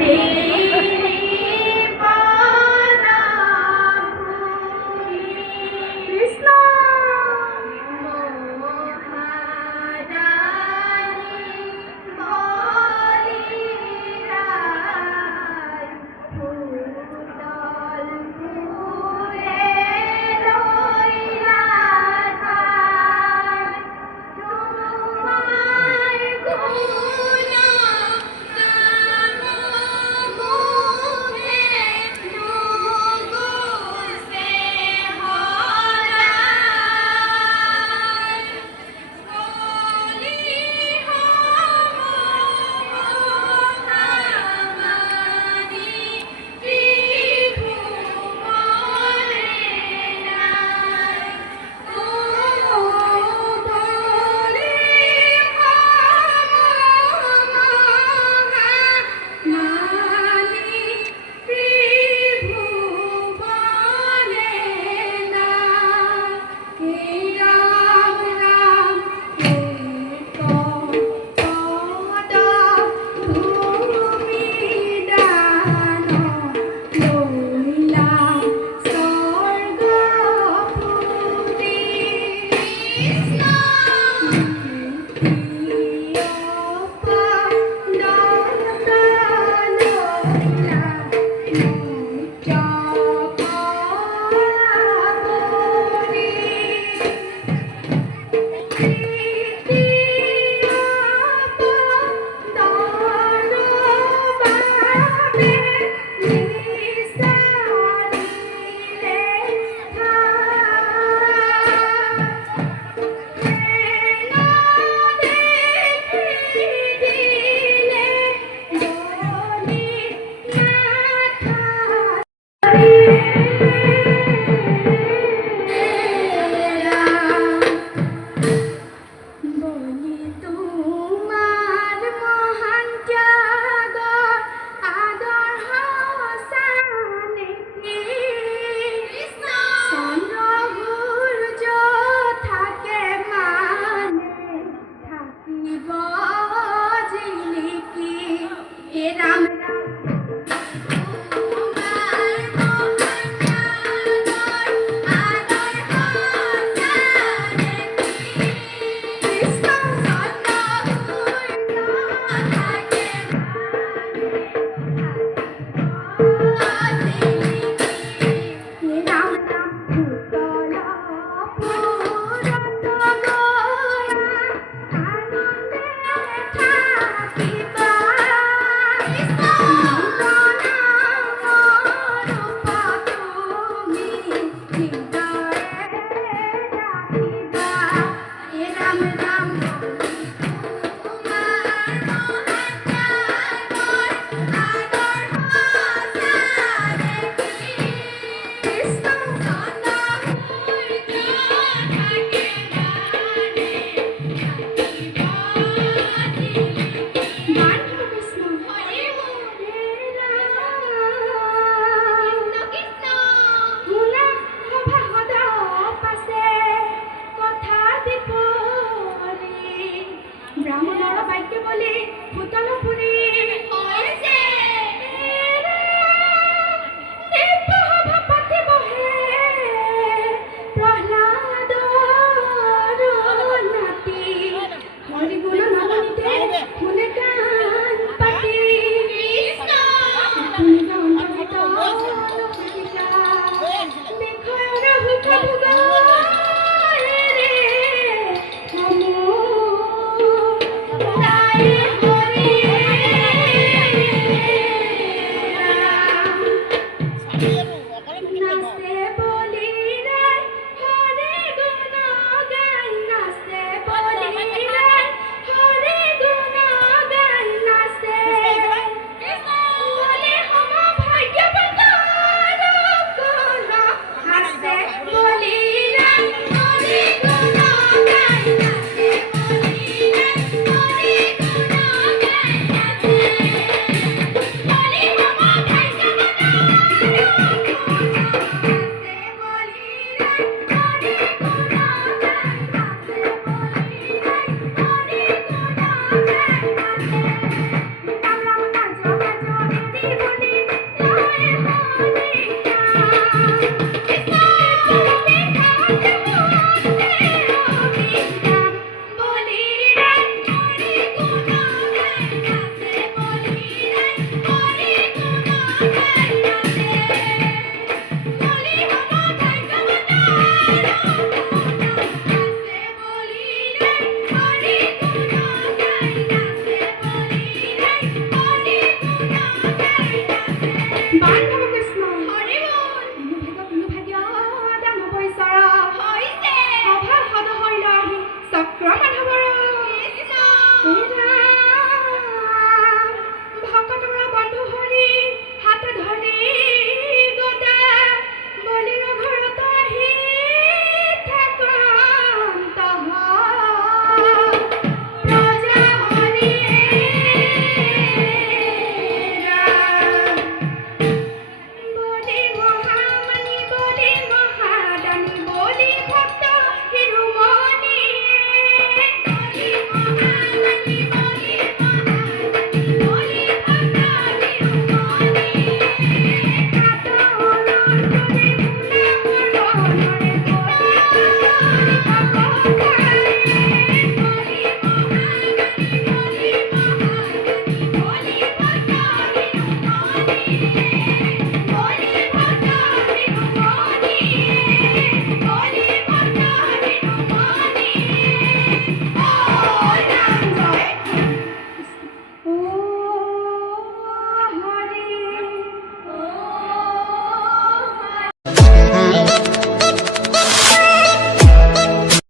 happy. Yeah.